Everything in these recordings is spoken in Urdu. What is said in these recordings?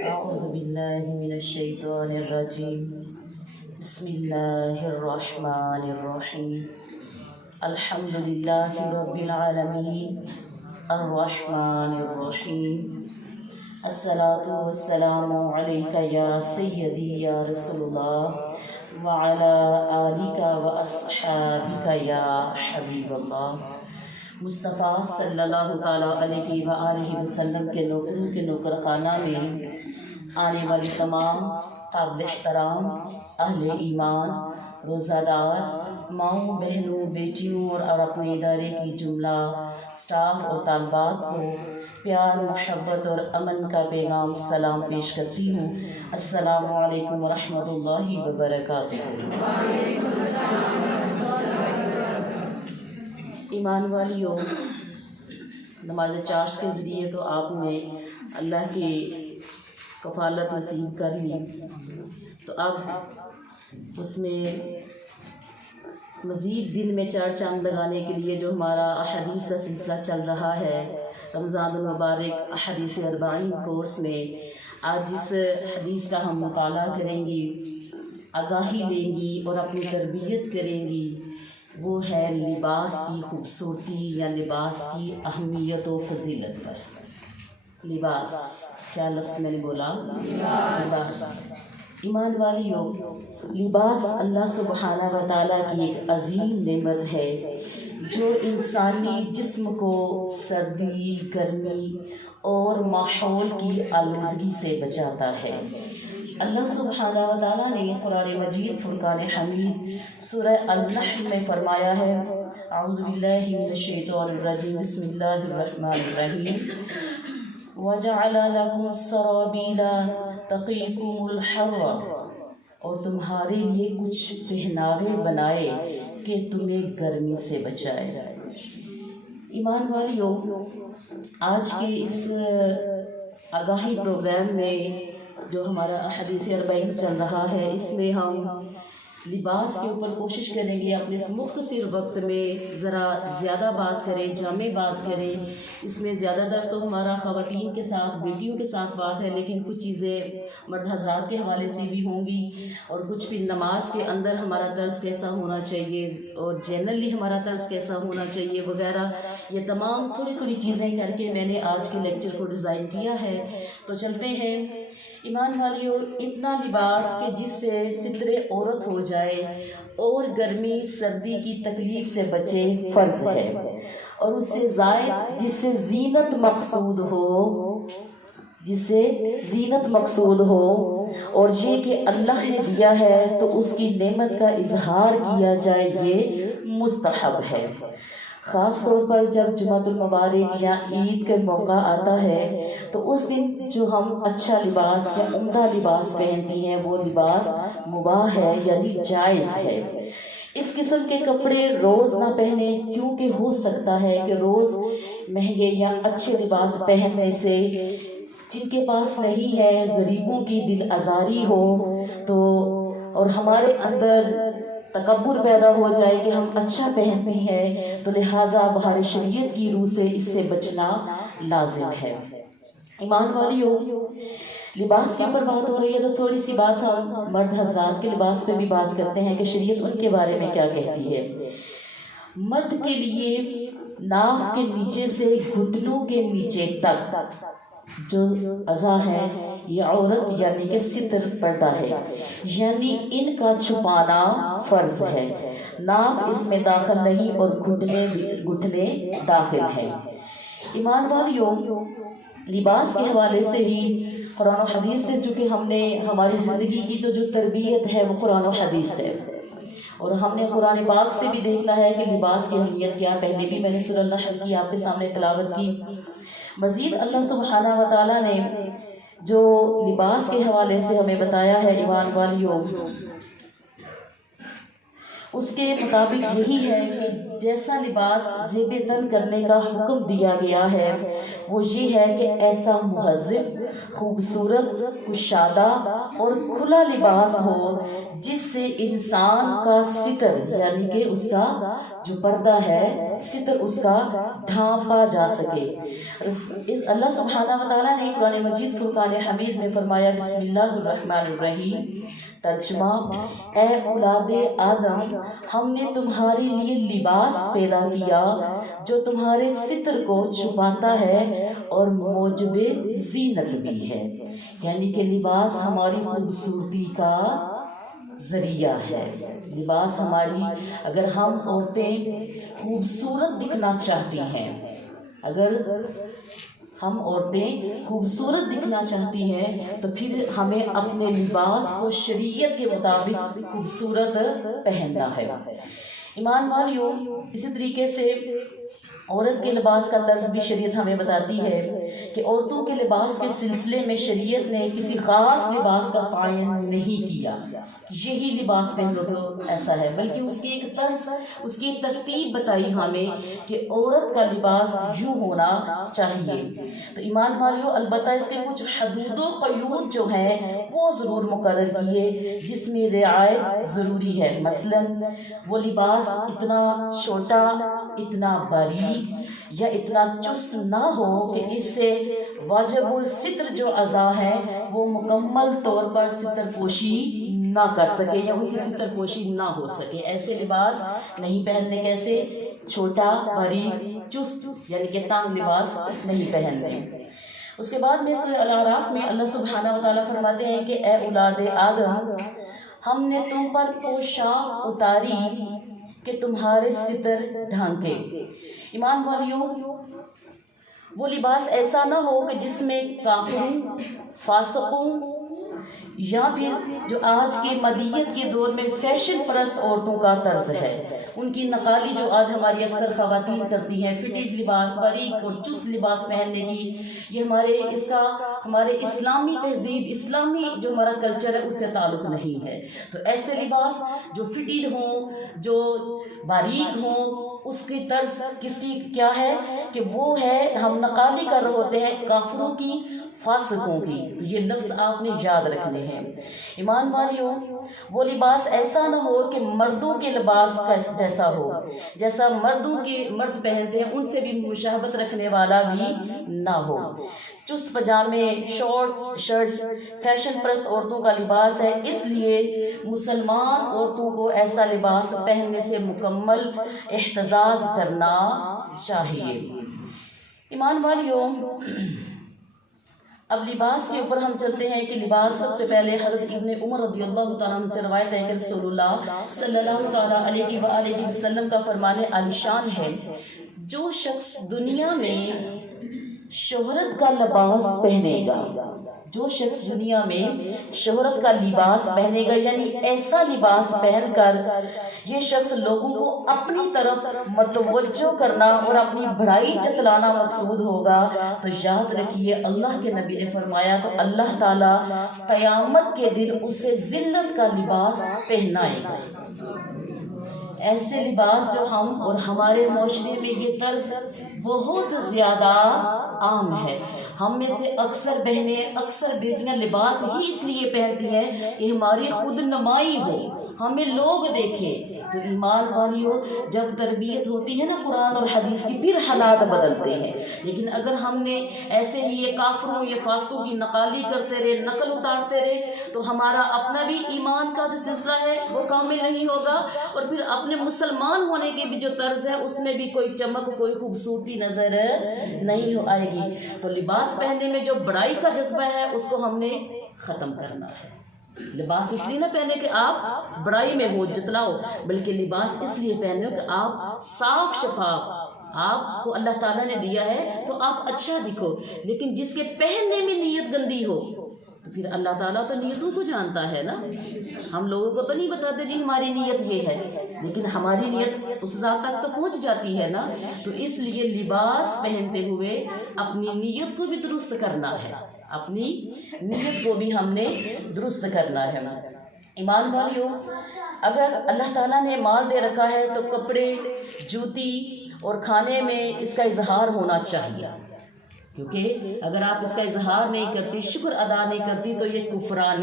أعوذ بالله من الشيطان الرجيم. بسم الله الرحمن الرحيم. الحمد لله رب العالمين الرحمن الرحيم. الصلاة والسلام عليك يا سيدي يا رسول الله وعلى آلك وأصحابك يا حبيب الله. مصطفیٰ صلی اللہ تعالیٰ علیہ وآلہ وسلم کے نوکروں کے نوکر خانہ میں آنے والی تمام قابل احترام اہل ایمان، روزہ دار ماؤں، بہنوں، بیٹیوں اور اپنے ادارے کی جملہ سٹاف اور طالبات کو پیار، محبت اور امن کا پیغام سلام پیش کرتی ہوں۔ السلام علیکم ورحمۃ اللہ وبرکاتہ۔ ایمان والیوں، نماز چاشت کے ذریعے تو آپ نے اللہ کی کفالت نصیب کر لی، تو اب اس میں مزید دل میں چار چاند لگانے کے لیے جو ہمارا احادیث کا سلسلہ چل رہا ہے، رمضان المبارک احادیث 40 کورس میں آج جس حدیث کا ہم مطالعہ کریں گی، آگاہی لیں گی اور اپنی تربیت کریں گی، وہ ہے لباس کی خوبصورتی یا لباس کی اہمیت و فضیلت پر۔ لباس، کیا لفظ میں نے بولا؟ لباس۔ ایمان والیوں، لباس اللہ سبحانہ و تعالیٰ کی ایک عظیم نعمت ہے جو انسانی جسم کو سردی، گرمی اور ماحول کی آلودگی سے بچاتا ہے۔ اللہ سبحانہ و تعالیٰ نے قرآن مجید فرقان حمید سورہ النحل میں فرمایا ہے، اعوذ باللہ من الشیطان الرجیم، بسم اللہ الرحمن الرحیم، وَجَعَلَ لَكُمْ سَرَابِيلَ تَقِيكُمُ الْحَرَّ، اور تمہارے لیے کچھ پہناوے بنائے کہ تمہیں گرمی سے بچائے۔ ایمان والیوں، آج کے اس آگاہی پروگرام میں جو ہمارا احادیث 40 چل رہا ہے، اس میں ہم لباس کے اوپر کوشش کریں گے اپنے اس مختصر وقت میں ذرا زیادہ بات کریں، جامع بات کریں۔ اس میں زیادہ تر تو ہمارا خواتین کے ساتھ، بیٹیوں کے ساتھ بات ہے، لیکن کچھ چیزیں مرد حضرات کے حوالے سے بھی ہوں گی، اور کچھ پھر نماز کے اندر ہمارا طرز کیسا ہونا چاہیے اور جنرلی ہمارا طرز کیسا ہونا چاہیے وغیرہ، یہ تمام تھوڑی تھوڑی چیزیں کر کے میں نے آج کے لیکچر کو ڈیزائن کیا ہے۔ تو چلتے ہیں۔ ایمان والیوں، اتنا لباس کہ جس سے ستر عورت ہو جائے اور گرمی سردی کی تکلیف سے بچے فرض ہے، اور اس سے زائد جس سے زینت مقصود ہو، جس سے زینت مقصود ہو، اور یہ کہ اللہ نے دیا ہے تو اس کی نعمت کا اظہار کیا جائے، یہ مستحب ہے۔ خاص طور پر جب جمعۃ المبارک یا عید کا موقع آتا ہے تو اس دن جو ہم اچھا لباس یا عمدہ لباس پہنتی ہیں وہ لباس مباح ہے، یعنی جائز ہے۔ اس قسم کے کپڑے روز نہ پہنیں، کیونکہ ہو سکتا ہے کہ روز مہنگے یا اچھے لباس پہننے سے جن کے پاس نہیں ہے، غریبوں کی دل آزاری ہو تو، اور ہمارے اندر تکبر پیدا ہو جائے کہ ہم اچھا پہنتے ہیں، تو لہٰذا بہار شریعت کی روح سے اس سے بچنا لازم ہے۔ ایمان والیوں، لباس کے اوپر بات ہو رہی ہے تو تھوڑی سی بات ہم مرد حضرات کے لباس پہ بھی بات کرتے ہیں کہ شریعت ان کے بارے میں کیا کہتی ہے۔ مرد کے لیے ناک کے نیچے سے گھٹنوں کے نیچے تک جو اعضاء ہے، یہ عورت یعنی کہ ستر پردہ ہے، یعنی ان کا چھپانا فرض ہے۔ ناف اس میں داخل نہیں اور گھٹنے داخل ہیں۔ ایمان والیوں، لباس کے حوالے سے بھی قرآن و حدیث سے، چونکہ ہم نے ہماری زندگی کی تو جو تربیت ہے وہ قرآن و حدیث ہے، اور ہم نے قرآن پاک سے بھی دیکھنا ہے کہ لباس کی اہمیت کیا۔ پہلے بھی میں نے سورہ النحل کی آپ کے سامنے تلاوت کی۔ مزید اللہ سبحانہ و تعالیٰ نے جو لباس کے حوالے سے ہمیں بتایا ہے، ایمان والیوں، اس کے مطابق یہی ہے کہ جیسا لباس زیب تن کرنے کا حکم دیا گیا ہے وہ یہ ہے کہ ایسا مہذب، خوبصورت، کشادہ اور کھلا لباس ہو جس سے انسان کا ستر یعنی کہ اس کا جو پردہ ہے ستر اس کا ڈھانپا جا سکے۔ اللہ سبحانہ و تعالیٰ نے قرآن مجید فرقان حمید میں فرمایا بسم اللہ الرحمن الرحیم، ترجمہ اے اولاد آدم ہم نے تمہارے لیے لباس پیدا کیا جو تمہارے ستر کو چھپاتا ہے اور موجب زینت بھی ہے، یعنی کہ لباس ہماری خوبصورتی کا ذریعہ ہے۔ لباس ہماری، اگر ہم عورتیں خوبصورت دکھنا چاہتی ہیں، اگر ہم عورتیں خوبصورت دکھنا چاہتی ہیں تو پھر ہمیں اپنے لباس کو شریعت کے مطابق خوبصورت پہننا ہے۔ ایمان والیوں، اسی طریقے سے عورت کے لباس کا طرز بھی شریعت ہمیں بتاتی ہے کہ عورتوں کے لباس کے سلسلے میں شریعت نے کسی خاص لباس کا تعین نہیں کیا کہ یہی لباس پہن لو تو ایسا ہے، بلکہ اس کی ایک طرز، اس کی ایک ترتیب بتائی ہمیں کہ عورت کا لباس یوں ہونا چاہیے۔ تو ایمان والیوں، البتہ اس کے کچھ حدود و قیود جو ہیں وہ ضرور مقرر کیے جس میں رعایت ضروری ہے۔ مثلا وہ لباس اتنا چھوٹا، اتنا باریک یا اتنا چست نہ ہو کہ اس سے واجب الستر جو اعضاء ہیں وہ مکمل طور پر ستر پوشی نہ کر سکے یا ان کی ستر پوشی نہ ہو سکے۔ ایسے لباس نہیں پہننے، کیسے؟ چھوٹا، باریک، چست یعنی کہ تنگ لباس نہیں پہننے۔ اس کے بعد میں سورہ الاعراف میں اللہ سبحانہ و تعالیٰ فرماتے ہیں کہ اے اولاد آدم ہم نے تم پر پوشاک اتاری کہ تمہارے ستر ڈھانکے۔ ایمان والیوں، وہ لباس ایسا نہ ہو کہ جس میں کافروں، فاسقوں یا پھر جو آج کی مدیت کے دور میں فیشن پرست عورتوں کا طرز ہے، ان کی نقالی جو آج ہماری اکثر خواتین کرتی ہیں، فٹنگ لباس، باریک اور چست لباس پہننے کی، یہ ہمارے اسلامی تہذیب، اسلامی جو ہمارا کلچر ہے اس سے تعلق نہیں ہے۔ تو ایسے لباس جو فٹنگ ہوں، جو باریک ہوں، اس کی طرز کس کی کیا ہے کہ وہ ہے، ہم نقالی کر رہے ہوتے ہیں کافروں کی، فاسقوں کی۔ تو یہ لفظ آپ نے یاد رکھنے ہیں۔ ایمان والیوں، وہ لباس ایسا نہ ہو کہ مردوں کے لباس جیسا ہو، جیسا مرد پہنتے ہیں ان سے بھی مشابہت رکھنے والا بھی نہ ہو۔ چست پجامے، شارٹ شرٹس فیشن پرست عورتوں کا لباس ہے، اس لیے مسلمان عورتوں کو ایسا لباس پہننے سے مکمل احتجاج کرنا چاہیے۔ ایمان والیوں، اب لباس کے اوپر ہم چلتے ہیں کہ لباس سب سے پہلے حضرت ابن عمر رضی اللہ تعالیٰ عنہ سے روایت ہے کہ رسول اللہ صلی اللہ تعالیٰ علیہ وآلہ وسلم کا فرمان عالی شان ہے، جو شخص دنیا میں شہرت کا لباس پہنے گا، جو شخص دنیا میں شہرت کا لباس پہنے گا یعنی ایسا لباس پہن کر یہ شخص لوگوں کو اپنی طرف متوجہ کرنا اور اپنی بڑائی جتلانا مقصود ہوگا، تو یاد رکھیے اللہ کے نبی نے فرمایا تو اللہ تعالیٰ قیامت کے دن اسے ذلت کا لباس پہنائے گا۔ ایسے لباس جو ہم اور ہمارے معاشرے میں یہ طرز بہت زیادہ عام ہے۔ ہم میں سے اکثر بہنیں، اکثر بیٹیاں لباس ہی اس لیے پہنتی ہیں کہ ہماری خود نمائی ہو، ہمیں لوگ دیکھیں۔ تو ایمان والیوں، جب تربیت ہوتی ہے نا قرآن اور حدیث کی، پھر حالات بدلتے ہیں۔ لیکن اگر ہم نے ایسے ہی یہ کافروں یا فاسقوں کی نقالی کرتے رہے، نقل اتارتے رہے، تو ہمارا اپنا بھی ایمان کا جو سلسلہ ہے وہ کامل نہیں ہوگا، اور پھر اپنے مسلمان ہونے کی بھی جو طرز ہے اس میں بھی کوئی چمک، کوئی خوبصورتی نظر نہیں آئے گی۔ تو لباس پہننے میں جو بڑائی کا جذبہ ہے اس کو ہم نے ختم کرنا ہے۔ لباس اس لیے نہ پہنے کہ آپ بڑائی میں ہو، جتلاؤ، بلکہ لباس اس لیے پہنے کہ آپ صاف شفاف، آپ کو اللہ تعالیٰ نے دیا ہے تو آپ اچھا دکھو۔ لیکن جس کے پہننے میں نیت گندی ہو تو پھر اللہ تعالیٰ تو نیتوں کو جانتا ہے نا، ہم لوگوں کو تو نہیں بتاتے جی ہماری نیت یہ ہے، لیکن ہماری نیت اس ذات تک تو پہنچ جاتی ہے نا۔ تو اس لیے لباس پہنتے ہوئے اپنی نیت کو بھی درست کرنا ہے، اپنی نیت کو بھی ہم نے درست کرنا ہے۔ ایمان والیوں، اگر اللہ تعالیٰ نے مال دے رکھا ہے تو کپڑے، جوتی اور کھانے میں اس کا اظہار ہونا چاہیے، کیونکہ اگر آپ اس کا اظہار نہیں کرتی، شکر ادا نہیں کرتی، تو یہ کفران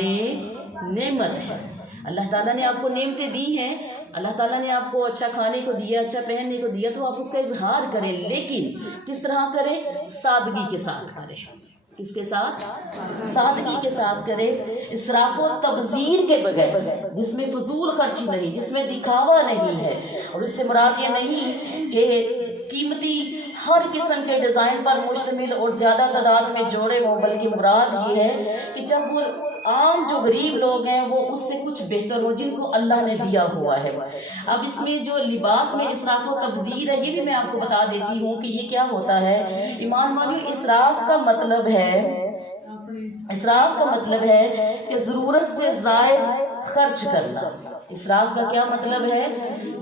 نعمت ہے۔ اللہ تعالیٰ نے آپ کو نعمتیں دی ہیں، اللہ تعالیٰ نے آپ کو اچھا کھانے کو دیا، اچھا پہننے کو دیا، تو آپ اس کا اظہار کریں، لیکن کس طرح کریں؟ سادگی کے ساتھ کریں۔ کس کے ساتھ؟ سادگی کے ساتھ کریں، اسراف و تبذیر کے بغیر، جس میں فضول خرچی نہیں، جس میں دکھاوا نہیں ہے۔ اور اس سے مراد یہ نہیں کہ قیمتی ہر قسم کے ڈیزائن پر مشتمل اور زیادہ تعداد میں جوڑے ہوں، بلکہ مراد یہ ہے کہ جب وہ عام جو غریب لوگ ہیں وہ اس سے کچھ بہتر ہو، جن کو اللہ نے دیا ہوا ہے۔ اب اس میں جو لباس میں اسراف و تبذیر ہے، یہ بھی میں آپ کو بتا دیتی ہوں کہ یہ کیا ہوتا ہے۔ ایمان والیوں، اسراف کا مطلب ہے کہ ضرورت سے زائد خرچ کرنا۔ اسراف کا کیا مطلب ہے؟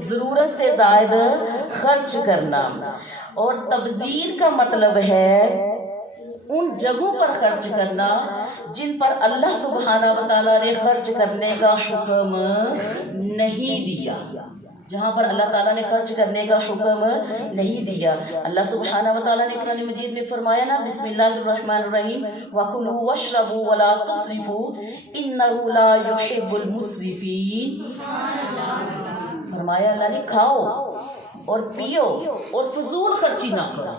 ضرورت سے زائد خرچ کرنا۔ اور تبذیر کا مطلب ہے ان جگہوں پر خرچ کرنا جن پر اللہ سبحانہ و تعالیٰ نے خرچ کرنے کا حکم نہیں دیا، جہاں پر اللہ تعالیٰ نے خرچ کرنے کا حکم نہیں دیا۔ اللہ سبحانہ و تعالیٰ نے قرآن مجید میں فرمایا نا، بسم اللہ الرحمن الرحیم، وَكُلُوا وَاشْرَبُوا وَلَا تُسْرِفُوا إِنَّهُ لَا يُحِبُّ الْمُسْرِفِينَ۔ فرمایا اللہ نے کھاؤ اور پیو اور فضول خرچی نہ کرو۔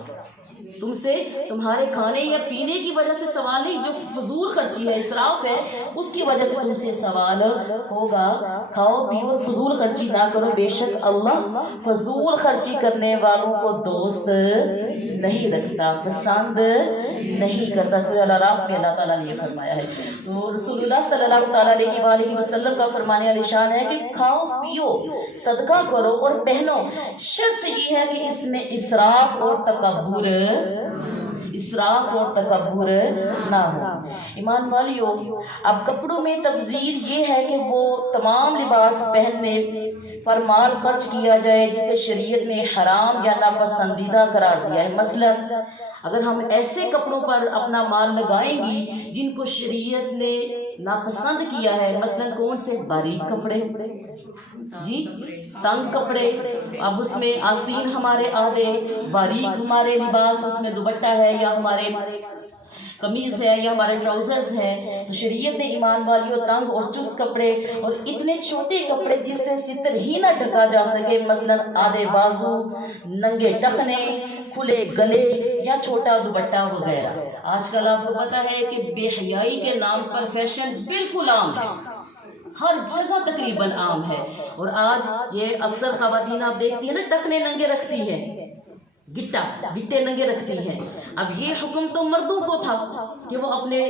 تم سے تمہارے کھانے یا پینے کی وجہ سے سوال نہیں، جو فضول خرچی ہے، اسراف ہے، اس کی وجہ سے تم سے سوال ہوگا۔ کھاؤ پیو اور فضول خرچی نہ کرو، بے شک اللہ فضول خرچی کرنے والوں کو دوست نہیں رکھتا، پسند نہیں کرتا۔ سورہ الاعراف میں اللہ تعالیٰ نے یہ فرمایا ہے۔ تو رسول اللہ صلی اللہ تعالیٰ علیہ وسلم کا فرمانے علی شان ہے کہ کھاؤ پیو، صدقہ کرو اور پہنو، شرط یہ ہے کہ اس میں اسراف اور تکبر نہ ہو۔ ایمان والیوں، اب کپڑوں میں تبذیر یہ ہے کہ وہ تمام لباس پہننے پر مال خرچ کیا جائے جسے شریعت نے حرام یا ناپسندیدہ قرار دیا ہے۔ مثلا اگر ہم ایسے کپڑوں پر اپنا مال لگائیں گی جن کو شریعت نے ناپسند کیا ہے، مثلا کون سے؟ باریک کپڑے، جی تنگ کپڑے، اب اس میں آستین ہمارے آدھے، باریک ہمارے لباس، اس میں دوپٹہ ہے یا ہمارے قمیض ہے یا ہمارے ٹراؤزرز ہیں، تو شریعت نے ایمان والیوں تنگ اور چست کپڑے اور اتنے چھوٹے کپڑے جس سے ستر ہی نہ ڈھکا جا سکے، مثلا آدھے بازو، ننگے ٹخنے، کھلے گلے یا چھوٹا دوپٹہ وغیرہ۔ آج کل آپ کو پتہ ہے کہ بے حیائی کے نام پر فیشن بالکل عام ہے، ہر جگہ تقریباً عام ہے۔ اور آج یہ اکثر خواتین آپ دیکھتی ہیں نا، ٹخنے ننگے رکھتی ہیں، گٹے ننگے رکھتی ہیں۔ اب یہ حکم تو مردوں کو تھا کہ وہ اپنے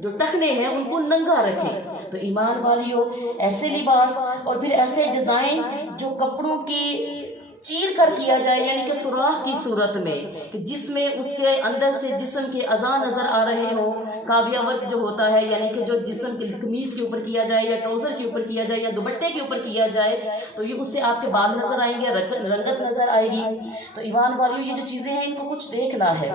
جو ٹخنے ہیں ان کو ننگا رکھیں۔ تو ایمان والیوں، ایسے لباس اور پھر ایسے ڈیزائن جو کپڑوں کی چیر کر کیا جائے، یعنی کہ سوراخ کی صورت میں، کہ جس میں اس کے اندر سے جسم کے اعضاء نظر آ رہے ہوں، کابیہ ورک جو ہوتا ہے، یعنی کہ جو جسم کے قمیض کے اوپر کیا جائے یا ٹراؤزر کے اوپر کیا جائے یا دوپٹے کے اوپر کیا جائے، تو یہ اس سے آپ کے بال نظر آئیں گے، رنگت نظر آئے گی۔ تو ایمان والیوں، یہ جو چیزیں ہیں ان کو کچھ دیکھنا ہے۔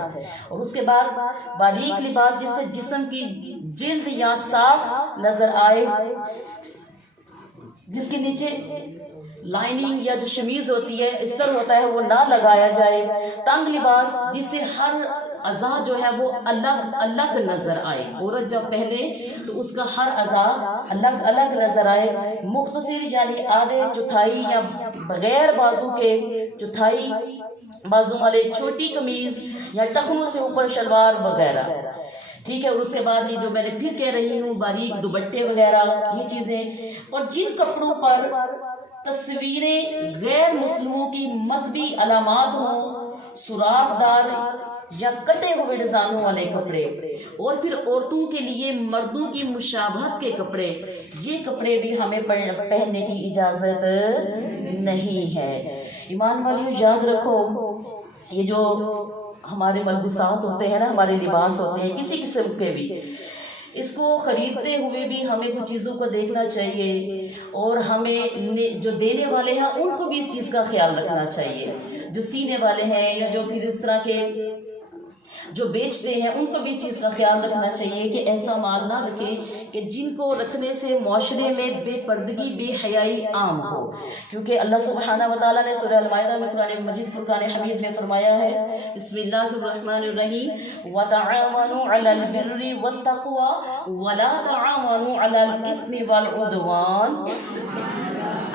اور اس کے بعد باریک لباس جس سے جسم کی جلد یا صاف نظر آئے، جس کے نیچے لائننگ یا جو شمیز ہوتی ہے، استر ہوتا ہے، وہ نہ لگایا جائے۔ تنگ لباس جس سے ہر اعضاء جو ہے وہ الگ الگ نظر آئے، عورت جب پہنے تو اس کا ہر اعضاء الگ الگ نظر آئے۔ مختصر یعنی آدھے چوتھائی یا بغیر بازو کے چوتھائی بازو والے چھوٹی قمیض یا ٹخنوں سے اوپر شلوار وغیرہ، ٹھیک ہے۔ اور اس کے بعد یہ جو میں نے پھر کہہ رہی ہوں، باریک دوپٹے وغیرہ، یہ چیزیں۔ اور جن کپڑوں پر تصویریں غیر مسلموں کی مذہبی علامات ہوں، سوراخ دار یا کٹے ہوئے ڈیزائنوں والے کپڑے، اور پھر عورتوں کے لیے مردوں کی مشابہت کے کپڑے، یہ کپڑے بھی ہمیں پہننے کی اجازت نہیں ہے۔ ایمان والیوں، یاد رکھو، یہ جو ہمارے ملبوسات ہوتے ہیں نا، ہمارے لباس ہوتے ہیں کسی قسم کے بھی، اس کو خریدتے ہوئے بھی ہمیں کچھ چیزوں کو دیکھنا چاہیے، اور ہمیں جو دینے والے ہیں ان کو بھی اس چیز کا خیال رکھنا چاہیے، جو سینے والے ہیں یا جو پھر اس طرح کے جو بیچتے ہیں ان کو بھی اس چیز کا خیال رکھنا چاہیے کہ ایسا مال نہ رکھیں کہ جن کو رکھنے سے معاشرے میں بے پردگی بے حیائی عام ہو، کیونکہ اللہ سبحانہ و تعالیٰ نے سورہ المائدہ میں قرآن مجید فرقان حمید میں فرمایا ہے، بسم اللہ الرحمن الرحیم وَتَعَاوَنُوا عَلَى الْبِرِّ وَالتَّقْوَى وَلَا تَعَاوَنُوا عَلَى الْإِثْمِ وَالْعُدْوَانِ۔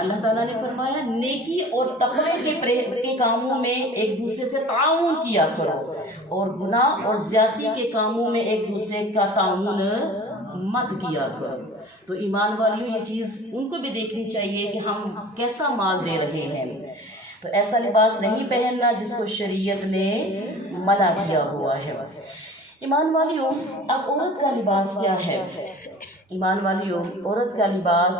اللہ تعالیٰ نے فرمایا نیکی اور تقوی کے کاموں میں ایک دوسرے سے تعاون کیا کرو، اور گناہ اور زیادتی کے کاموں میں ایک دوسرے کا تعاون مت کیا کرو۔ تو ایمان والیوں یہ چیز ان کو بھی دیکھنی چاہیے کہ ہم کیسا مال دے رہے ہیں۔ تو ایسا لباس نہیں پہننا جس کو شریعت نے منع کیا ہوا ہے۔ ایمان والیوں، اب عورت کا لباس کیا ہے؟ ایمان والیوں، عورت کا لباس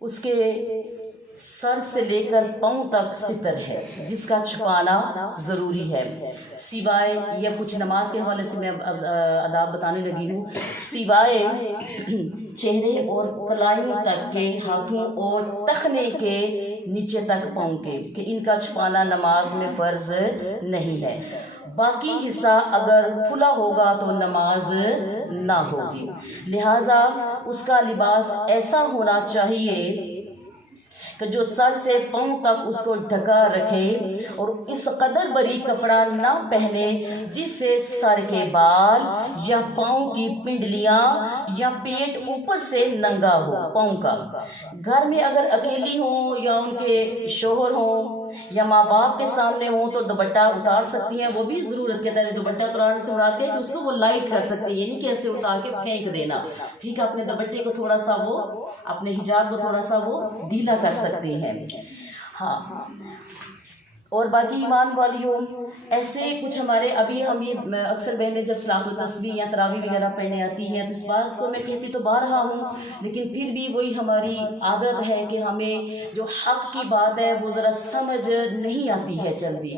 اس کے سر سے لے کر پاؤں تک ستر ہے، جس کا چھپانا ضروری ہے، سوائے یا کچھ نماز کے حوالے سے میں آداب بتانے لگی ہوں، سوائے چہرے اور کلائیوں تک کے، ہاتھوں اور ٹخنے کے نیچے تک پاؤں کے، کہ ان کا چھپانا نماز میں فرض نہیں ہے۔ باقی حصہ اگر کھلا ہوگا تو نماز نہ ہوگی، لہٰذا اس کا لباس ایسا ہونا چاہیے کہ جو سر سے پاؤں تک اس کو ڈھکا رکھے، اور اس قدر بریک کپڑا نہ پہنے جس سے سر کے بال یا پاؤں کی پنڈلیاں یا پیٹ اوپر سے ننگا ہو پاؤں کا۔ گھر میں اگر اکیلی ہوں یا ان کے شوہر ہوں یا ماں باپ کے سامنے ہوں تو دوپٹہ اتار سکتی ہیں، وہ بھی ضرورت کے تحت دوپٹہ اتارنے سے مراد ہے کہ اس کو وہ لائٹ کر سکتے ہیں، یہ نہیں کہ ایسے اتار کے پھینک دینا، ٹھیک ہے، اپنے دوپٹے کو تھوڑا سا وہ، اپنے حجاب کو تھوڑا سا وہ ڈھیلا کر سکتے ہیں۔ ہاں، اور باقی ایمان والیوں، ایسے کچھ ہمارے ابھی ہم یہ اکثر بہنیں جب صلاۃ التسبیح یا تراویح وغیرہ پڑھنے آتی ہیں تو اس بات کو میں کہتی تو بارہا ہوں، لیکن پھر بھی وہی ہماری عادت ہے کہ ہمیں جو حق کی بات ہے وہ ذرا سمجھ نہیں آتی ہے جلدی۔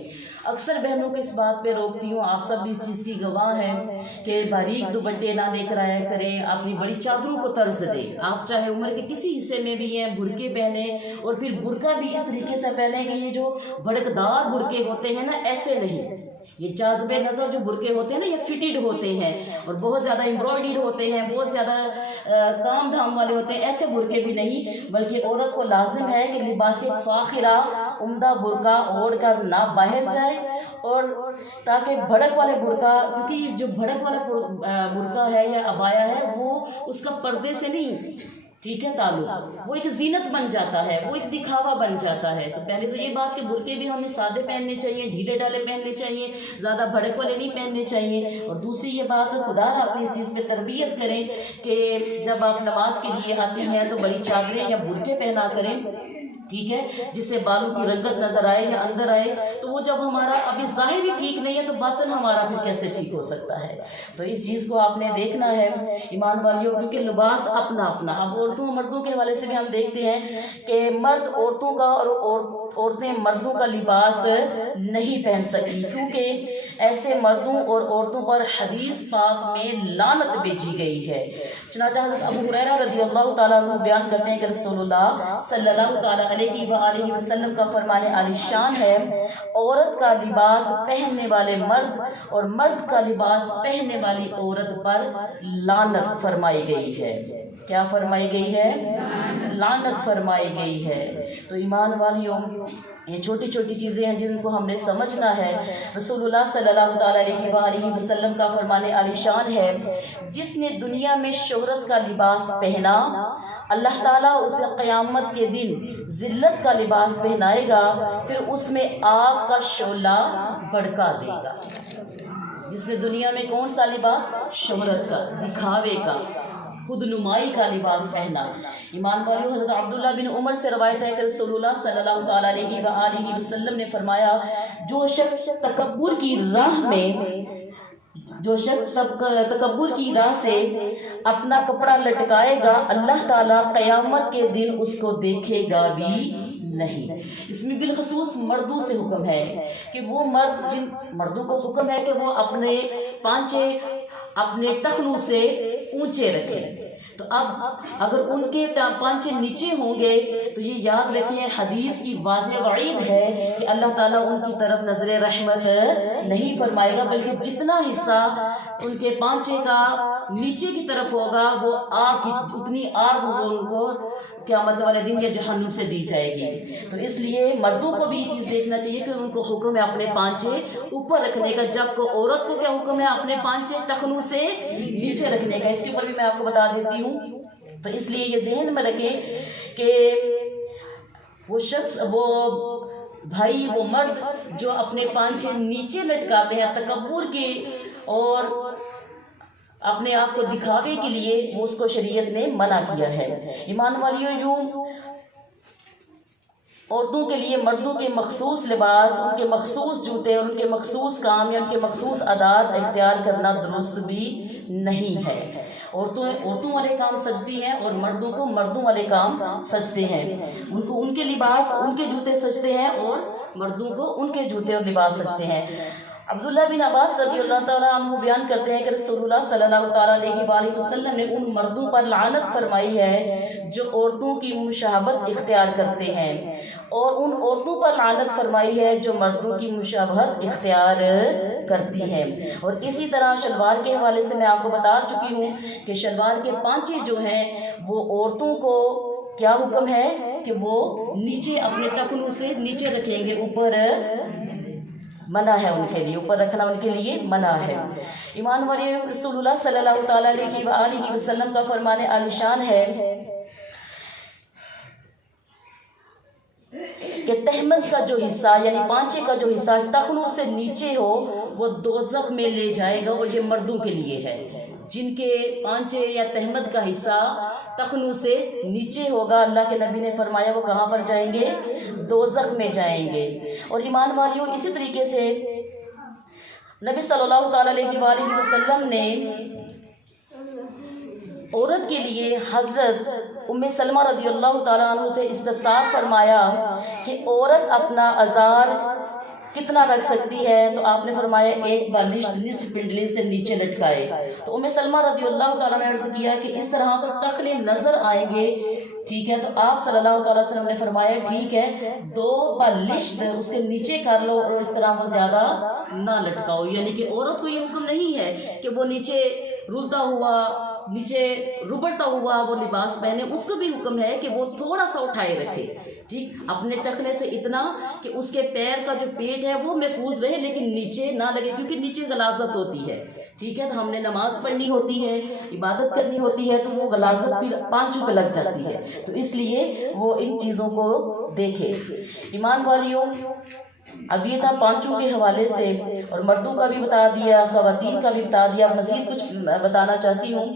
اکثر بہنوں کو اس بات پہ روکتی ہوں، آپ سب بھی اس چیز کی گواہ ہیں کہ باریک دوپٹے نہ لے کر آیا کریں، اپنی بڑی چادروں کو طرز دیں، آپ چاہے عمر کے کسی حصے میں بھی ہیں برقعے پہنیں، اور پھر برقع بھی اس طریقے سے پہنیں کہ یہ جو بھڑکدار برقعے ہوتے ہیں نا، ایسے نہیں، یہ جاذب نظر جو برقعے ہوتے ہیں نا، یہ فٹڈ ہوتے ہیں اور بہت زیادہ امبرائڈریڈ ہوتے ہیں، بہت زیادہ کام دھام والے ہوتے ہیں، ایسے برقعے بھی نہیں، بلکہ عورت کو لازم ہے کہ لباس فاخرہ عمدہ برقع اوڑھ کر نہ باہر جائے، اور تاکہ بھڑک والے برقع، کیونکہ جو بھڑک والا برقع ہے یا عبایا ہے وہ اس کا پردے سے نہیں، ٹھیک ہے، تعلق وہ ایک زینت بن جاتا ہے، وہ ایک دکھاوا بن جاتا ہے۔ تو پہلے تو یہ بات کہ برقعے بھی ہمیں سادے پہننے چاہیے، ڈھیلے ڈالے پہننے چاہیے، زیادہ بھڑک والے نہیں پہننے چاہیے، اور دوسری یہ بات خدا اپنی اس چیز پہ تربیت کریں کہ جب آپ نماز کے لیے آتی ہیں تو بڑی چادریں یا برقعے پہنا کریں، ٹھیک ہے، جس سے بالوں کی رنگت نظر آئے یا اندر آئے، تو وہ جب ہمارا ابھی ظاہر ہی ٹھیک نہیں ہے تو باطن ہمارا پھر کیسے ٹھیک ہو سکتا ہے؟ تو اس چیز کو آپ نے دیکھنا ہے ایمان والیوں، کیونکہ لباس اپنا اپنا، اب عورتوں مردوں کے حوالے سے بھی ہم دیکھتے ہیں کہ مرد عورتوں کا اور عورتیں مردوں کا لباس نہیں پہن سکتی، کیونکہ ایسے مردوں اور عورتوں پر حدیث پاک میں لعنت بھیجی گئی ہے۔ چنانچہ حضرت ابو ہریرہ رضی اللہ تعالیٰ عنہ بیان کرتے ہیں کہ رسول اللہ صلی اللہ تعالیٰ علیہ وآلہ وسلم کا فرمان عالی شان ہے، عورت کا لباس پہننے والے مرد اور مرد کا لباس پہننے والی عورت پر لعنت فرمائی گئی ہے۔ کیا فرمائی گئی ہے؟ لعنت فرمائی گئی ہے۔ تو ایمان والیوں، یہ چھوٹی چھوٹی چیزیں ہیں جن کو ہم نے سمجھنا ہے۔ رسول اللہ صلی اللہ تعالیٰ علیہ وآلہ وسلم کا فرمان عالی شان ہے، جس نے دنیا میں شہرت کا لباس پہنا، اللہ تعالیٰ اسے قیامت کے دن ذلت کا لباس پہنائے گا، پھر اس میں آگ کا شعلہ بھڑکا دے گا۔ جس نے دنیا میں کون سا لباس؟ شہرت کا، دکھاوے کا، خود نمائی کا لباس پہنا۔ ایمان والیوں، حضرت عبداللہ بن عمر سے روایت ہے کہ رسول اللہ صلی اللہ تعالیٰ علیہ وآلہ وسلم نے فرمایا، جو شخص تکبر کی راہ سے اپنا کپڑا لٹکائے گا، اللہ تعالیٰ قیامت کے دن اس کو دیکھے گا بھی نہیں۔ اس میں بالخصوص مردوں سے حکم ہے کہ وہ جن مردوں کو حکم ہے کہ وہ اپنے پانچے اپنے ٹخنوں سے اونچے رکھیں، تو اب اگر ان کے پانچے نیچے ہوں گے تو یہ یاد رکھیں حدیث کی واضح وعید ہے کہ اللہ تعالیٰ ان کی طرف نظر رحمت نہیں فرمائے گا، بلکہ جتنا حصہ ان کے پانچے کا نیچے کی طرف ہوگا وہ آگ کی اتنی آگ ان کو قیامت والے دن یا جہنم سے دی جائے گی۔ تو اس لیے مردوں کو بھی یہ چیز دیکھنا چاہیے کہ ان کو حکم ہے اپنے پانچے اوپر رکھنے کا، جبکہ عورت کو کیا حکم ہے اپنے پانچے ٹخنوں سے نیچے رکھنے کا۔ اس کے اوپر بھی میں آپ کو بتا دیتی ہوں۔ تو اس لیے یہ ذہن میں رکھیں کہ وہ شخص، وہ بھائی، وہ مرد جو اپنے پانچے نیچے لٹکاتے ہیں تکبر کے اور اپنے آپ کو دکھاوے کے لیے، وہ اس کو شریعت نے منع کیا ہے۔ ایمان والیوں، یوں عورتوں کے لیے مردوں کے مخصوص لباس، ان کے مخصوص جوتے، ان کے مخصوص کام یا ان کے مخصوص عادات اختیار کرنا درست بھی نہیں ہے۔ عورتوں والے کام سجتی ہیں اور مردوں کو مردوں والے کام سجتے ہیں۔ ان کو ان کے لباس، ان کے جوتے سجتے ہیں اور مردوں کو ان کے جوتے اور لباس سجتے ہیں۔ عبداللہ بن عباس رضی اللہ تعالیٰ عنہ بیان کرتے ہیں کہ رسول اللہ صلی اللہ تعالیٰ علیہ وآلہ وسلم نے ان مردوں پر لعنت فرمائی ہے جو عورتوں کی مشابہت اختیار کرتے ہیں، اور ان عورتوں پر لعنت فرمائی ہے جو مردوں کی مشابہت اختیار کرتی ہیں۔ اور اسی طرح شلوار کے حوالے سے میں آپ کو بتا چکی ہوں کہ شلوار کے پانچے جو ہیں وہ عورتوں کو کیا حکم ہے کہ وہ نیچے اپنے ٹخنوں سے نیچے رکھیں گے، اوپر منع ہے ان کے لیے، اوپر رکھنا ان کے لیے منع ہے۔ ایمان والے، رسول اللہ صلی اللہ تعالیٰ علیہ وآلہ وسلم کا فرمان عالی شان ہے کہ تہمت کا جو حصہ یعنی پانچے کا جو حصہ ٹخنوں سے نیچے ہو وہ دوزخ میں لے جائے گا، اور یہ مردوں کے لیے ہے۔ جن کے پانچے یا تہمت کا حصہ ٹخنوں سے نیچے ہوگا، اللہ کے نبی نے فرمایا وہ کہاں پر جائیں گے؟ دوزخ میں جائیں گے۔ اور ایمان والیوں، اسی طریقے سے نبی صلی اللہ تعالیٰ علیہ وآلہ وسلم نے عورت کے لیے حضرت ام سلمہ رضی اللہ تعالیٰ عنہ سے استفسار فرمایا کہ عورت اپنا ازار کتنا رکھ سکتی ہے؟ تو آپ نے فرمایا ایک بالشت نصف پنڈلی سے نیچے لٹکائے۔ تو ام سلمہ رضی اللہ تعالیٰ نے عرض کیا کہ اس طرح تو ٹخنے نظر آئیں گے، ٹھیک ہے؟ تو آپ صلی اللہ تعالیٰ وسلم نے فرمایا ٹھیک ہے، 2 بالشت اس کے نیچے کر لو اور اس طرح وہ زیادہ نہ لٹکاؤ۔ یعنی کہ عورت کو یہ حکم نہیں ہے کہ وہ نیچے رولتا ہوا، نیچے ربڑتا ہوا وہ لباس پہنے، اس کو بھی حکم ہے کہ وہ تھوڑا سا اٹھائے رکھے، ٹھیک، اپنے ٹخنے سے اتنا کہ اس کے پیر کا جو پیٹ ہے وہ محفوظ رہے لیکن نیچے نہ لگے، کیونکہ نیچے غلاظت ہوتی ہے، ٹھیک ہے؟ تو ہم نے نماز پڑھنی ہوتی ہے، عبادت کرنی ہوتی ہے، تو وہ غلاظت بھی پانچوں پہ لگ جاتی ہے، تو اس لیے وہ ان چیزوں کو دیکھے۔ ایمان والیوں، اب یہ تھا پانچوں کے حوالے سے، اور مردوں کا بھی بتا دیا، خواتین کا بھی بتا دیا، مزید کچھ بتانا چاہتی ہوں۔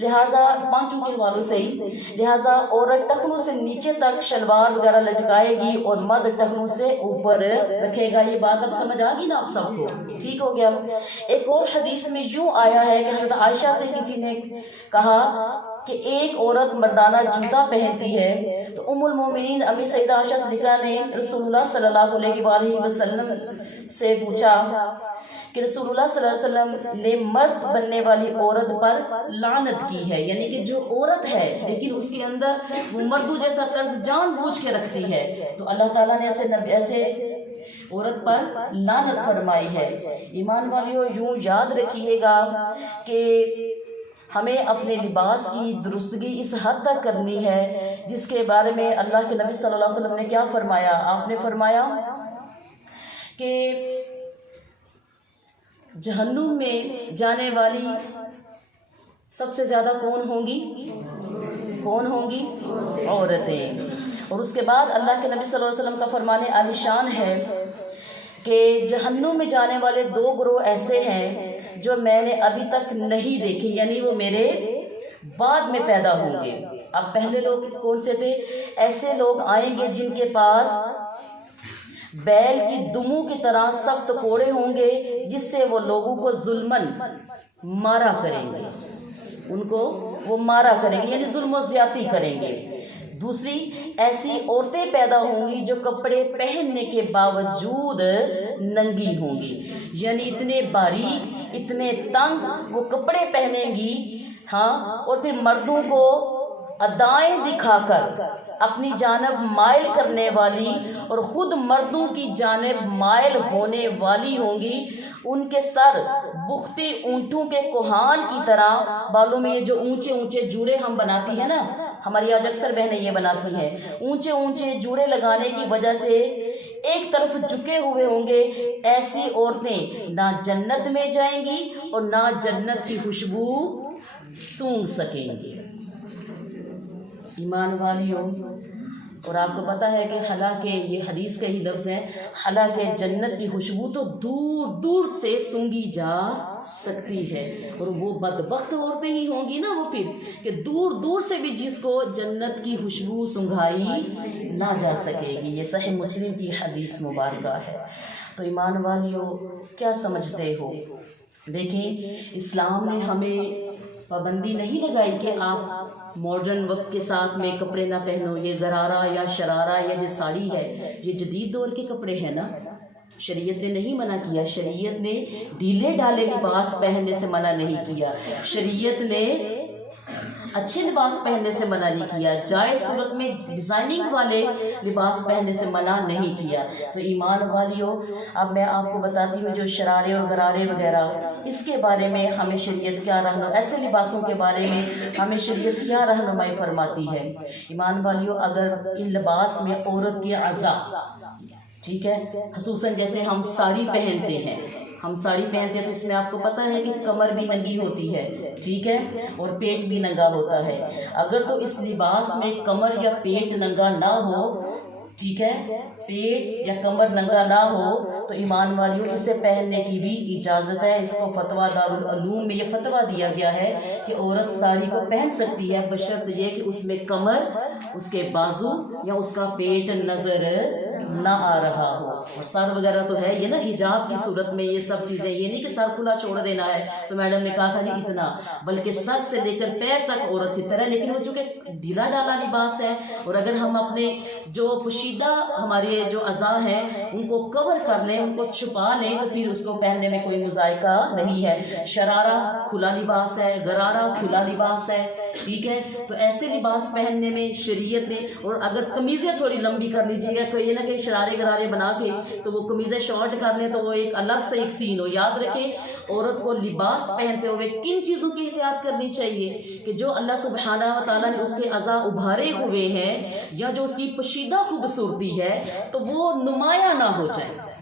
لہٰذا پانچوں کے حوالوں سے ہی، لہٰذا عورت ٹخنوں سے نیچے تک شلوار وغیرہ لٹکائے گی اور مرد ٹخنوں سے اوپر رکھے گا۔ یہ بات اب سمجھ آ گئی نا آپ سب کو؟ ٹھیک ہو گیا۔ ایک اور حدیث میں یوں آیا ہے کہ حضرت عائشہ سے کسی نے کہا کہ ایک عورت مردانہ جوتا پہنتی ہے، تو ام المومنین امی سیدہ عائشہ صدیقہ نے رسول اللہ صلی اللہ علیہ وآلہ وسلم سے پوچھا کہ رسول اللہ صلی اللہ علیہ وسلم نے مرد بننے والی عورت پر لعنت کی ہے، یعنی کہ جو عورت ہے لیکن اس کے اندر وہ مردوں جیسا طرز جان بوجھ کے رکھتی ہے، تو اللہ تعالیٰ نے ایسے عورت پر لعنت فرمائی ہے۔ ایمان والیوں، یوں یاد رکھیے گا کہ ہمیں اپنے لباس کی درستگی اس حد تک کرنی ہے جس کے بارے میں اللہ کے نبی صلی اللہ علیہ وسلم نے کیا فرمایا؟ آپ نے فرمایا کہ جہنم میں جانے والی سب سے زیادہ کون ہوں گی؟ عورتیں۔ اور اس کے بعد اللہ کے نبی صلی اللہ علیہ وسلم کا فرمان عالی شان ہے کہ جہنم میں جانے والے 2 گروہ ایسے ہیں جو میں نے ابھی تک نہیں دیکھے، یعنی وہ میرے بعد میں پیدا ہوں گے۔ اب پہلے لوگ کون سے تھے؟ ایسے لوگ آئیں گے جن کے پاس بیل کی دموں کی طرح سخت کوڑے ہوں گے جس سے وہ لوگوں کو ظلماً مارا کریں گے، ان کو وہ مارا کریں گے، یعنی ظلم و زیادتی کریں گے۔ دوسری، ایسی عورتیں پیدا ہوں گی جو کپڑے پہننے کے باوجود ننگی ہوں گی، یعنی اتنے باریک، اتنے تنگ وہ کپڑے پہنیں گی، ہاں، اور پھر مردوں کو ادائیں دکھا کر اپنی جانب مائل کرنے والی اور خود مردوں کی جانب مائل ہونے والی ہوں گی۔ ان کے سر بختی اونٹوں کے کوہان کی طرح، بالوں میں یہ جو اونچے اونچے جوڑے ہم بناتی ہیں نا، ہماری آج اکثر بہنیں یہ بناتی ہیں، اونچے اونچے جوڑے لگانے کی وجہ سے ایک طرف جھکے ہوئے ہوں گے۔ ایسی عورتیں نہ جنت میں جائیں گی اور نہ جنت کی خوشبو سونگھ سکیں گی۔ ایمان والیوں، اور آپ کو پتہ ہے کہ حالانکہ یہ حدیث کا ہی لفظ ہے، حالانکہ جنت کی خوشبو تو دور دور سے سونگھی جا سکتی ہے، اور وہ بدبخت عورتیں ہی ہوں گی نا وہ پھر، کہ دور دور سے بھی جس کو جنت کی خوشبو سنگھائی نہ جا سکے گی۔ یہ صحیح مسلم کی حدیث مبارکہ ہے۔ تو ایمان والیوں، کیا سمجھتے ہو؟ دیکھیں، اسلام نے ہمیں پابندی نہیں لگائی کہ آپ ماڈرن وقت کے ساتھ میں کپڑے نہ پہنو، یہ غرارہ یا شرارہ یا جو ساڑی ہے یہ جدید دور کے کپڑے ہیں نا، شریعت نے نہیں منع کیا۔ شریعت نے ڈھیلے ڈھالے لباس پہننے سے منع نہیں کیا، شریعت نے اچھے لباس پہننے سے منع نہیں کیا، جائز صورت میں ڈیزائننگ والے لباس پہننے سے منع نہیں کیا۔ تو ایمان والیوں، اب میں آپ کو بتاتی ہوں جو شرارے اور غرارے وغیرہ، اس کے بارے میں ہمیں شریعت کیا ایسے لباسوں کے بارے میں ہمیں شریعت کیا رہنمائی فرماتی ہے۔ ایمان والیوں، اگر ان لباس میں عورت کے اعضاء، ٹھیک ہے، خصوصاً جیسے ہم ساڑی پہنتے ہیں، تو اس میں آپ کو پتہ ہے کہ کمر بھی ننگی ہوتی ہے، ٹھیک ہے، اور پیٹ بھی ننگا ہوتا ہے۔ اگر تو اس لباس میں کمر یا پیٹ ننگا نہ ہو، ٹھیک ہے، پیٹ یا کمر ننگا نہ ہو تو ایمان والیوں اسے پہننے کی بھی اجازت ہے۔ اس کو فتویٰ دارالعلوم میں یہ فتویٰ دیا گیا ہے کہ عورت ساڑی کو پہن سکتی ہے، بشرط یہ کہ اس میں کمر، اس کے بازو یا اس کا پیٹ نظر نہ آ رہا ہو۔ اور سر وغیرہ تو ہے یہ نا، حجاب کی صورت میں یہ سب چیزیں، یہ نہیں کہ سر کھلا چھوڑ دینا ہے، تو میڈم نے کہا تھا جی اتنا، بلکہ سر سے لے کر پیر تک عورت ستر ہے، لیکن وہ چونکہ ڈھیلا ڈالا لباس ہے، اور اگر ہم اپنے جو پوشیدہ ہمارے جو اعضاء ہیں ان کو کور کر لیں، ان کو چھپا لیں، تو پھر اس کو پہننے میں کوئی مذائقہ نہیں ہے۔ شرارہ کھلا لباس ہے، غرارہ کھلا لباس ہے، ٹھیک ہے، تو ایسے لباس پہننے میں شریعت نے، اور اگر قمیضیں تھوڑی لمبی کر لیجیے گا، تو یہ نہ کہ شرارے غرارے بنا کے تو وہ قمیضیں شارٹ کر لیں تو وہ ایک الگ سے ایک سین ہو۔ یاد رکھیں، عورت کو لباس پہنتے ہوئے کن چیزوں کی احتیاط کرنی چاہیے کہ جو اللہ سبحانہ و تعالیٰ نے اس کے اعضاء ابھارے ہوئے ہیں یا جو اس کی پوشیدہ خوبصورتی ہے تو وہ نمایاں نہ ہو جائے،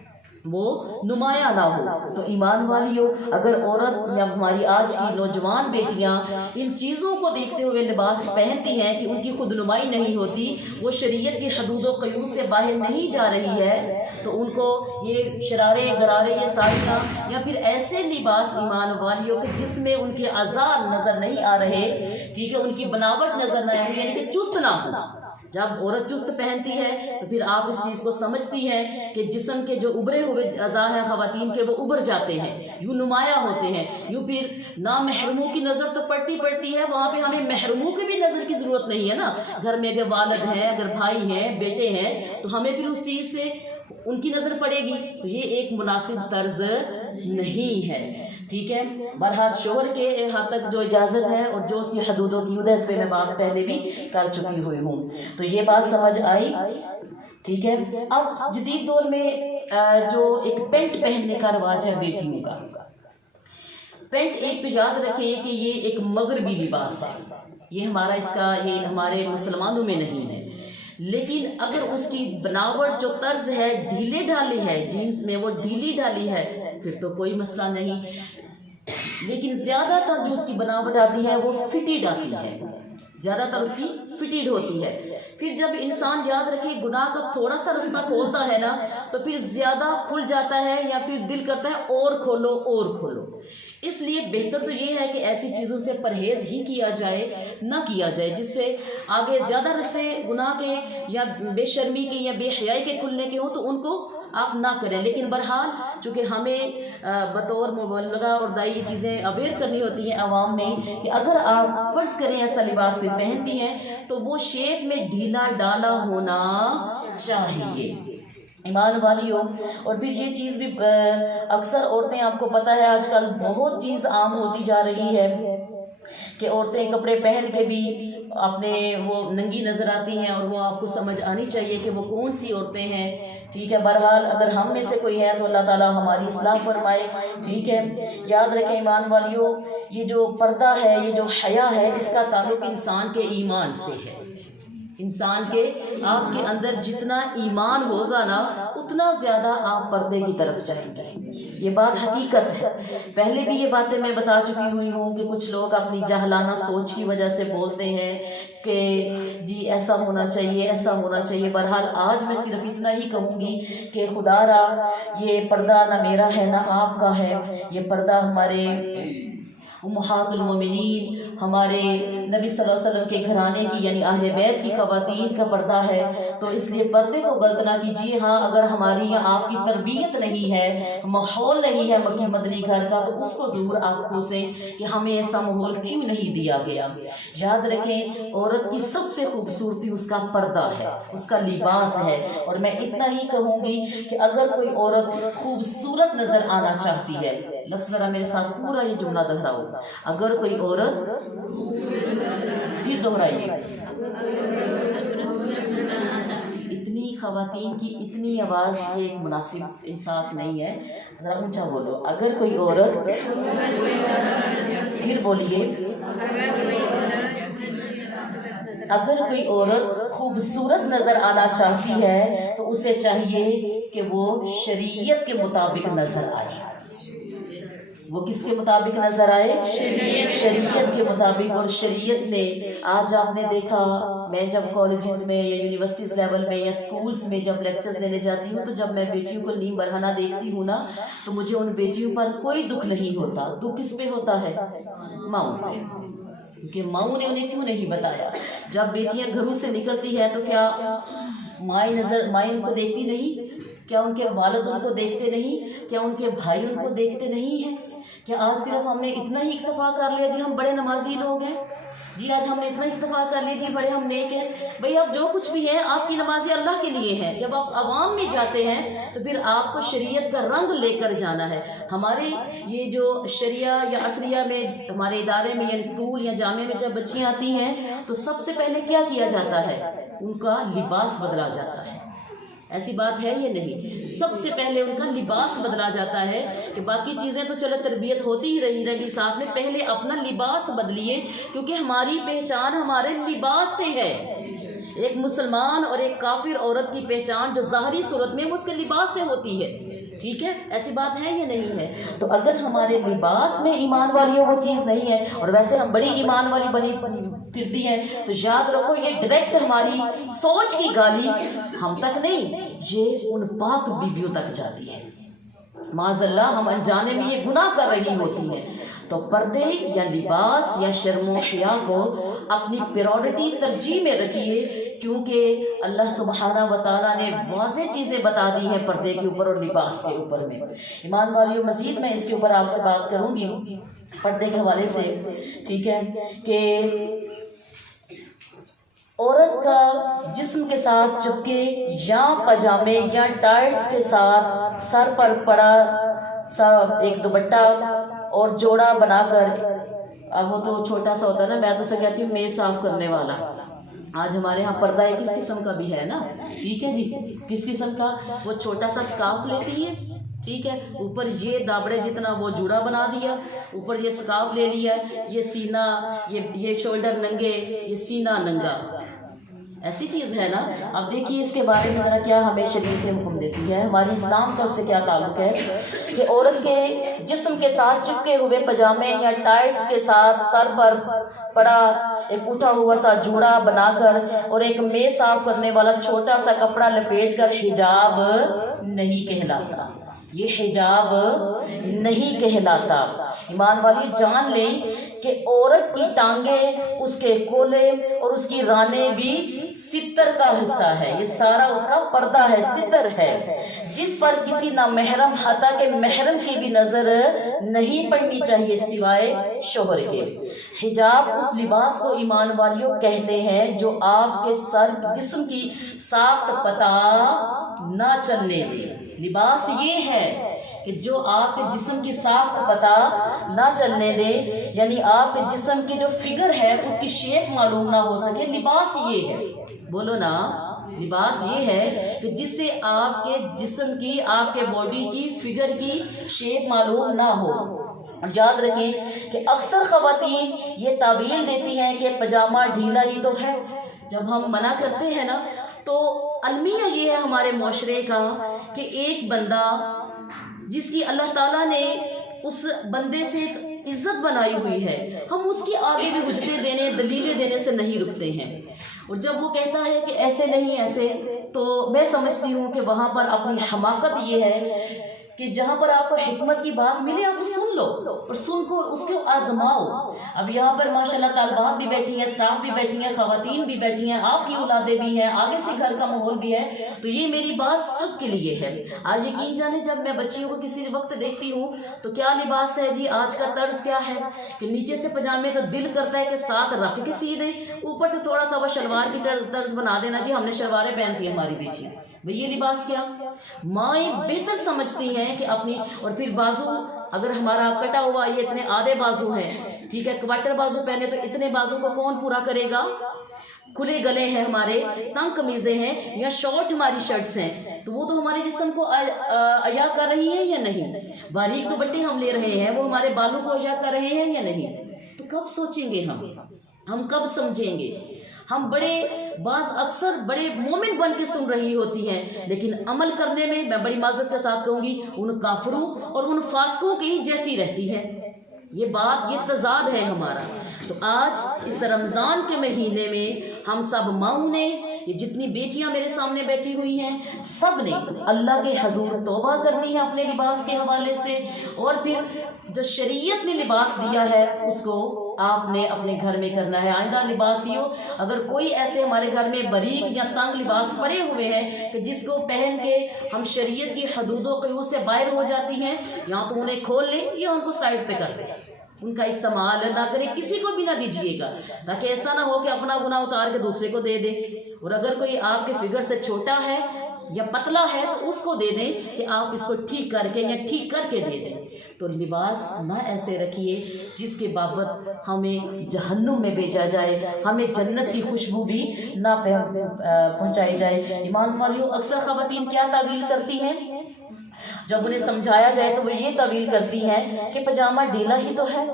وہ نمایاں نہ ہو۔ تو ایمان والیوں، اگر عورت یا ہماری آج کی نوجوان بیٹیاں ان چیزوں کو دیکھتے ہوئے لباس پہنتی ہیں کہ ان کی خود نمائی نہیں ہوتی، وہ شریعت کی حدود و قیود سے باہر نہیں جا رہی ہے، تو ان کو یہ شرارے غرارے، یہ ساڑیاں یا پھر ایسے لباس ایمان والیوں کے جس میں ان کے اعضاء نظر نہیں آ رہے، ٹھیک ہے، ان کی بناوٹ نظر نہ آ رہی، یعنی کہ چست نہ ہو۔ جب عورت چست پہنتی ہے تو پھر آپ اس چیز کو سمجھتی ہیں کہ جسم کے جو ابھرے ہوئے اعضاء ہیں خواتین کے، وہ ابھر جاتے ہیں، یوں نمایاں ہوتے ہیں، یوں پھر نامحرموں کی نظر تو پڑتی ہے، وہاں پہ ہمیں محرموں کی بھی نظر کی ضرورت نہیں ہے نا۔ گھر میں اگر والد ہیں، اگر بھائی ہیں، بیٹے ہیں، تو ہمیں پھر اس چیز سے ان کی نظر پڑے گی، تو یہ ایک مناسب طرز نہیں ہے، ٹھیک ہے۔ بہرحال شوہر کے حد تک جو اجازت ہے اور جو اس کی حدود و قیود ہے، اس پہ میں بات پہلے بھی کر چکی ہوئی ہوں، تو یہ بات سمجھ آئی، ٹھیک ہے۔ اب جدید دور میں جو ایک پینٹ پہننے کا رواج ہے بیٹیوں کا، پینٹ ایک تو یاد رکھیں کہ یہ ایک مغربی لباس ہے، یہ ہمارے مسلمانوں میں نہیں ہے، لیکن اگر اس کی بناوٹ جو طرز ہے ڈھیلے ڈھالی ہے، جینس میں وہ ڈھیلی ڈالی ہے، پھر تو کوئی مسئلہ نہیں، لیکن زیادہ تر جو اس کی بناوٹ آتی ہے وہ فٹیڈ آتی ہے، زیادہ تر اس کی فٹیڈ ہوتی ہے۔ پھر جب انسان یاد رکھے گناہ کا تھوڑا سا رستہ کھولتا ہے نا، تو پھر زیادہ کھل جاتا ہے یا پھر دل کرتا ہے اور کھولو۔ اس لیے بہتر تو یہ ہے کہ ایسی چیزوں سے پرہیز ہی کیا جائے، نہ کیا جائے جس سے آگے زیادہ رستے گناہ کے یا بے شرمی کے یا بے حیائی کے کھلنے کے ہوں تو ان کو آپ نہ کریں۔ لیکن بہرحال چونکہ ہمیں بطور مبلغہ اور دائی یہ چیزیں اویئر کرنی ہوتی ہیں عوام میں کہ اگر آپ فرض کریں ایسا لباس بھی پہنتی ہیں تو وہ شیپ میں ڈھیلا ڈالا ہونا چاہیے، ایمان والیوں۔ اور پھر یہ چیز بھی اکثر عورتیں، آپ کو پتہ ہے آج کل بہت چیز عام ہوتی جا رہی ہے کہ عورتیں کپڑے پہن کے بھی اپنے وہ ننگی نظر آتی ہیں، اور وہ آپ کو سمجھ آنی چاہیے کہ وہ کون سی عورتیں ہیں، ٹھیک ہے۔ بہرحال اگر ہم میں سے کوئی ہے تو اللہ تعالیٰ ہماری اصلاح فرمائے، ٹھیک ہے۔ یاد رکھیں ایمان والیوں، یہ جو پردہ ہے، یہ جو حیا ہے، اس کا تعلق انسان کے ایمان سے ہے۔ انسان کے، آپ کے اندر جتنا ایمان ہوگا نا اتنا زیادہ آپ پردے کی طرف جائیں گے، یہ بات حقیقت ہے۔ پہلے بھی یہ باتیں میں بتا چکی ہوئی ہوں کہ کچھ لوگ اپنی جاہلانہ سوچ کی وجہ سے بولتے ہیں کہ جی ایسا ہونا چاہیے، ایسا ہونا چاہیے۔ بہرحال آج میں صرف اتنا ہی کہوں گی کہ خدا را یہ پردہ نہ میرا ہے نہ آپ کا ہے، یہ پردہ ہمارے امہات المومنین، ہمارے نبی صلی اللہ علیہ وسلم کے گھرانے کی یعنی اہل بیت کی خواتین کا پردہ ہے۔ تو اس لیے پردے کو غلط نہ کیجیے۔ ہاں اگر ہماری یہاں آپ کی تربیت نہیں ہے، ماحول نہیں ہے مکی مدنی گھر کا، تو اس کو ضرور آپ پوچھیں کہ ہمیں ایسا ماحول کیوں نہیں دیا گیا۔ یاد رکھیں عورت کی سب سے خوبصورتی اس کا پردہ ہے، اس کا لباس ہے۔ اور میں اتنا ہی کہوں گی کہ اگر کوئی عورت خوبصورت نظر آنا چاہتی ہے، لفظ ذرا میرے ساتھ پورا یہ جملہ دہراؤ، اگر کوئی عورت، پھر دہرائیے، اتنی خواتین کی اتنی آواز یہ ایک مناسب انصاف نہیں ہے، ذرا اونچا بولو، اگر کوئی عورت، پھر بولیے، اگر کوئی عورت خوبصورت نظر آنا چاہتی ہے تو اسے چاہیے کہ وہ شریعت کے مطابق نظر آئے۔ وہ کس کے مطابق نظر آئے؟ شریعت کے مطابق۔ اور شریعت نے، آج آپ نے دیکھا، میں جب کالجز میں یا یونیورسٹیز لیول میں یا سکولز میں جب لیکچرز دینے جاتی ہوں، تو جب میں بیٹیوں کو نیم برہنہ دیکھتی ہوں نا، تو مجھے ان بیٹیوں پر کوئی دکھ نہیں ہوتا۔ دکھ کس پہ ہوتا ہے؟ ماؤں پہ، کیونکہ ماؤں نے انہیں کیوں نہیں بتایا۔ جب بیٹیاں گھروں سے نکلتی ہیں تو کیا مائیں ان کو دیکھتی نہیں؟ کیا ان کے والد ان کو دیکھتے نہیں؟ کیا ان کے بھائی ان کو دیکھتے نہیں ہیں؟ کیا آج صرف ہم نے اتنا ہی اکتفا کر لیا جی ہم بڑے نمازی لوگ ہیں، جی آج ہم نے اتنا اکتفا کر لیا جی بڑے ہم نیک ہیں؟ بھئی آپ جو کچھ بھی ہیں آپ کی نمازیں اللہ کے لیے ہیں۔ جب آپ عوام میں جاتے ہیں تو پھر آپ کو شریعت کا رنگ لے کر جانا ہے۔ ہمارے یہ جو شریعہ یا عصریہ میں ہمارے ادارے میں یعنی اسکول یا جامعہ میں جب بچیاں آتی ہیں تو سب سے پہلے کیا کیا جاتا ہے؟ ان کا لباس بدلا جاتا ہے۔ ایسی بات ہے یہ نہیں، سب سے پہلے ان کا لباس بدلا جاتا ہے کہ باقی چیزیں تو چلو تربیت ہوتی ہی رہے گی ساتھ میں، پہلے اپنا لباس بدلیے، کیونکہ ہماری پہچان ہمارے لباس سے ہے۔ ایک مسلمان اور ایک کافر عورت کی پہچان جو ظاہری صورت میں وہ اس کے لباس سے ہوتی ہے، ٹھیک ہے، ایسی بات ہے یا نہیں ہے؟ تو اگر ہمارے لباس میں ایمان والی وہ چیز نہیں ہے، اور ویسے ہم بڑی ایمان والی بنی پھرتی ہیں، تو یاد رکھو یہ ڈائریکٹ ہماری سوچ کی گالی ہم تک نہیں، یہ ان پاک بیبیوں تک جاتی ہے۔ معاذ اللہ ہم انجانے میں یہ گناہ کر رہی ہوتی ہیں۔ تو پردے یا لباس یا شرم و حیا کو اپنی پریورٹی ترجیح میں رکھیے، کیونکہ اللہ سبحانہ و تعالیٰ نے واضح چیزیں بتا دی ہیں پردے کے اوپر اور لباس کے اوپر میں۔ ایمان والیوں مزید میں اس کے اوپر آپ سے بات کروں گی پردے کے حوالے سے، ٹھیک ہے، کہ عورت کا جسم کے ساتھ چپکے یا پاجامے یا ٹائٹس کے ساتھ سر پر پڑا سا ایک دوپٹہ اور جوڑا بنا کر، اب وہ تو چھوٹا سا ہوتا ہے نا، میں تو اسے کہتی ہوں میز صاف کرنے والا۔ آج ہمارے ہاں پردہ ایک کس قسم کا بھی ہے نا، ٹھیک ہے جی، کس قسم کا؟ وہ چھوٹا سا سکارف لیتی ہے، ٹھیک ہے، اوپر یہ دابڑے جتنا وہ جوڑا بنا دیا، اوپر یہ سکارف لے لیا، یہ سینہ، یہ شولڈر ننگے، یہ سینہ ننگا، ایسی چیز ہے نا۔ اب دیکھیے اس کے بارے میں ذرا کیا ہمیں شریعت حکم دیتی ہے، ہماری اسلام کا اس سے کیا تعلق ہے کہ عورت کے جسم کے ساتھ چپکے ہوئے پاجامے یا ٹائٹس کے ساتھ سر پر پڑا ایک اٹھا ہوا سا جوڑا بنا کر اور ایک میز صاف کرنے والا چھوٹا سا کپڑا لپیٹ کر حجاب نہیں کہلاتا، یہ حجاب نہیں کہلاتا۔ ایمان والی جان لیں کہ عورت کی ٹانگیں، اس کے کولے اور اس کی رانیں بھی ستر کا حصہ ہے، یہ سارا اس کا پردہ ہے، ستر ہے، جس پر کسی نہ محرم حتیٰ کہ محرم کی بھی نظر نہیں پڑنی چاہیے سوائے شوہر کے۔ حجاب اس لباس کو ایمان والیوں کہتے ہیں جو آپ کے سر جسم کی ساخت پتہ نہ چلنے دے۔ لباس یہ ہے کہ جو آپ کے جسم کی ساخت پتہ نہ چلنے دے، یعنی آپ کے جسم کی جو فگر ہے اس کی شیپ معلوم نہ ہو سکے، لباس یہ ہے، بولو نا، لباس یہ ہے کہ جس سے آپ کے جسم کی، آپ کے باڈی کی فگر کی شیپ معلوم نہ ہو۔ اور یاد رکھیں کہ اکثر خواتین یہ تعبیر دیتی ہیں کہ پاجامہ ڈھیلا ہی تو ہے۔ جب ہم منع کرتے ہیں نا تو المیہ یہ ہے ہمارے معاشرے کا کہ ایک بندہ جس کی اللہ تعالیٰ نے اس بندے سے ایک عزت بنائی ہوئی ہے، ہم اس کی آگے بھی حجتیں دینے، دلیلیں دینے سے نہیں رکتے ہیں، اور جب وہ کہتا ہے کہ ایسے نہیں ایسے، تو میں سمجھتی ہوں کہ وہاں پر اپنی حماقت یہ ہے کہ جہاں پر آپ کو حکمت کی بات ملے آپ سن لو اور سن کو اس کو آزماؤ۔ اب یہاں پر ماشاءاللہ طالبات بھی بیٹھی ہیں، اسٹاف بھی بیٹھی ہیں، خواتین بھی بیٹھی ہیں، آپ کی اولادیں بھی ہیں، آگے سے گھر کا ماحول بھی ہے، تو یہ میری بات سب کے لیے ہے۔ آج یقین جانے جب میں بچیوں کو کسی وقت دیکھتی ہوں تو کیا لباس ہے جی، آج کا طرز کیا ہے کہ نیچے سے پجامے تو دل کرتا ہے کہ ساتھ رکھ کے سی دیں، اوپر سے تھوڑا سا وہ شلوار کی طرز بنا دینا، جی ہم نے شلواریں پہنتی ہیں ہماری بیٹی، بھئی یہ لباس کیا؟ مائیں بہتر سمجھتی ہیں کہ اپنی، اور پھر بازو اگر ہمارا کٹا ہوا یہ اتنے آدھے بازو ہیں، ٹھیک ہے، کوارٹر بازو پہنے تو اتنے بازو کو کون پورا کرے گا؟ کھلے گلے ہیں ہمارے، تنگ قمیضیں ہیں یا شارٹ ہماری شرٹس ہیں، تو وہ تو ہمارے جسم کو عیا کر رہی ہیں یا نہیں؟ باریک دوپٹے ہم لے رہے ہیں، وہ ہمارے بالوں کو عیا کر رہے ہیں یا نہیں؟ تو کب سوچیں گے ہم کب سمجھیں گے؟ ہم بعض اکثر بڑے مومن بن کے سن رہی ہوتی ہیں، لیکن عمل کرنے میں بڑی معذرت کے ساتھ کہوں گی ان کافروں اور ان فاسقوں کی ہی جیسی رہتی ہے۔ یہ بات، یہ تضاد ہے ہمارا۔ تو آج اس رمضان کے مہینے میں ہم سب ماؤں نے، یہ جتنی بیٹیاں میرے سامنے بیٹھی ہوئی ہیں، سب نے اللہ کے حضور توبہ کرنی ہے اپنے لباس کے حوالے سے، اور پھر جو شریعت نے لباس دیا ہے اس کو آپ نے اپنے گھر میں کرنا ہے۔ آئندہ لباسیوں، اگر کوئی ایسے ہمارے گھر میں باریک یا تنگ لباس پڑے ہوئے ہیں کہ جس کو پہن کے ہم شریعت کی حدود و قیود سے باہر ہو جاتی ہیں، یا تو انہیں کھول لیں یا ان کو سائڈ پہ کر دیں، ان کا استعمال نہ کریں، کسی کو بھی نہ دیجیے گا، تاکہ ایسا نہ ہو کہ اپنا گناہ اتار کے دوسرے کو دے دیں۔ اور اگر کوئی آپ کے فگر سے چھوٹا ہے یا پتلا ہے تو اس کو دے دیں کہ آپ اس کو ٹھیک کر کے یا ٹھیک کر کے دے دیں۔ تو لباس نہ ایسے رکھیے جس کے بابت ہمیں جہنم میں بھیجا جائے، ہمیں جنت کی خوشبو بھی نہ پہنچائی جائے۔ ایمان والیوں، اکثر خواتین کیا تعویل کرتی ہیں جب انہیں سمجھایا جائے تو وہ یہ تعویل کرتی ہیں کہ پاجامہ ڈھیلا ہی تو ہے،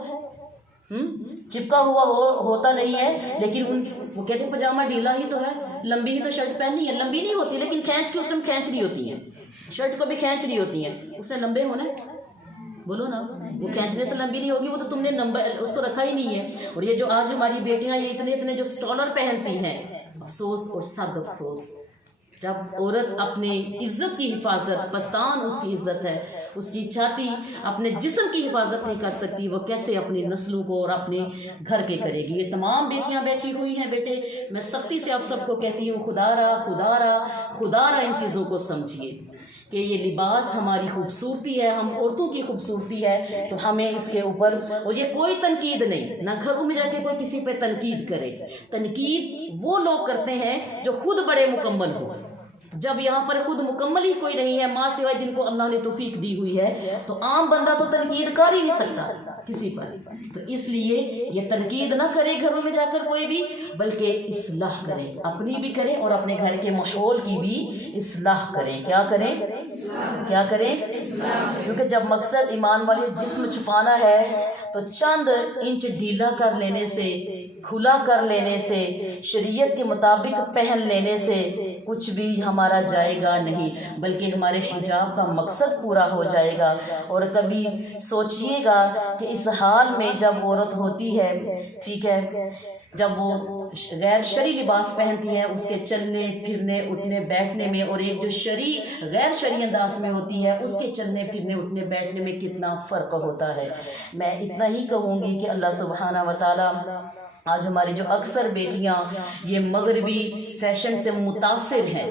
چپکا ہوا ہوتا نہیں ہے، لیکن وہ کہتے ہیں پاجامہ ڈھیلا ہی تو ہے، لمبی ہی تو شرٹ پہننی ہے، لمبی نہیں ہوتی لیکن کھینچ کے اس ٹائم کھینچ رہی ہوتی ہیں، شرٹ کو بھی کھینچ رہی ہوتی ہیں، اس سے لمبے ہونا ہے، بولو نا، وہ کھینچنے سے لمبی نہیں ہوگی، وہ تو تم نے اس کو رکھا ہی نہیں ہے۔ اور یہ جو آج ہماری بیٹیاں یہ اتنے جو سٹالر پہنتی ہیں، افسوس اور صد افسوس، جب عورت اپنے عزت کی حفاظت، پستان اس کی عزت ہے، اس کی چھاتی اپنے جسم کی حفاظت نہیں کر سکتی، وہ کیسے اپنی نسلوں کو اور اپنے گھر کے کرے گی؟ یہ تمام بیٹیاں بیٹھی ہوئی ہیں، بیٹے میں سختی سے آپ سب کو کہتی ہوں، خدا را ان چیزوں کو سمجھیے کہ یہ لباس ہماری خوبصورتی ہے، ہم عورتوں کی خوبصورتی ہے، تو ہمیں اس کے اوپر، اور یہ کوئی تنقید نہیں، نہ گھروں میں جا کے کوئی کسی پہ تنقید کرے، تنقید وہ لوگ کرتے ہیں جو خود بڑے مکمل ہو۔ جب یہاں پر خود مکمل ہی کوئی نہیں ہے ماں سوائے جن کو اللہ نے توفیق دی ہوئی ہے، تو عام بندہ تو تنقید کر ہی نہیں سکتا کسی پر، تو اس لیے یہ تنقید نہ کرے گھروں میں جا کر کوئی بھی، بلکہ اصلاح کرے، اپنی بھی کرے اور اپنے گھر کے ماحول کی بھی اصلاح کریں۔ کیا کریں؟ کیونکہ جب مقصد ایمان والے جسم چھپانا ہے تو چند انچ ڈھیلا کر لینے سے، کھلا کر لینے سے، شریعت کے مطابق پہن لینے سے کچھ بھی ہمارا جائے گا نہیں، بلکہ ہمارے حجاب کا مقصد پورا ہو جائے گا۔ اور کبھی سوچئے گا کہ اس حال میں جب عورت ہوتی ہے، ٹھیک ہے، جب وہ غیر شرعی لباس پہنتی ہے، اس کے چلنے پھرنے اٹھنے بیٹھنے میں، اور ایک جو غیر شرعی انداز میں ہوتی ہے اس کے چلنے پھرنے اٹھنے بیٹھنے میں کتنا فرق ہوتا ہے۔ میں اتنا ہی کہوں گی کہ اللہ سبحانہ و تعالی آج ہماری جو اکثر بیٹیاں یہ مغربی فیشن سے متاثر ہیں،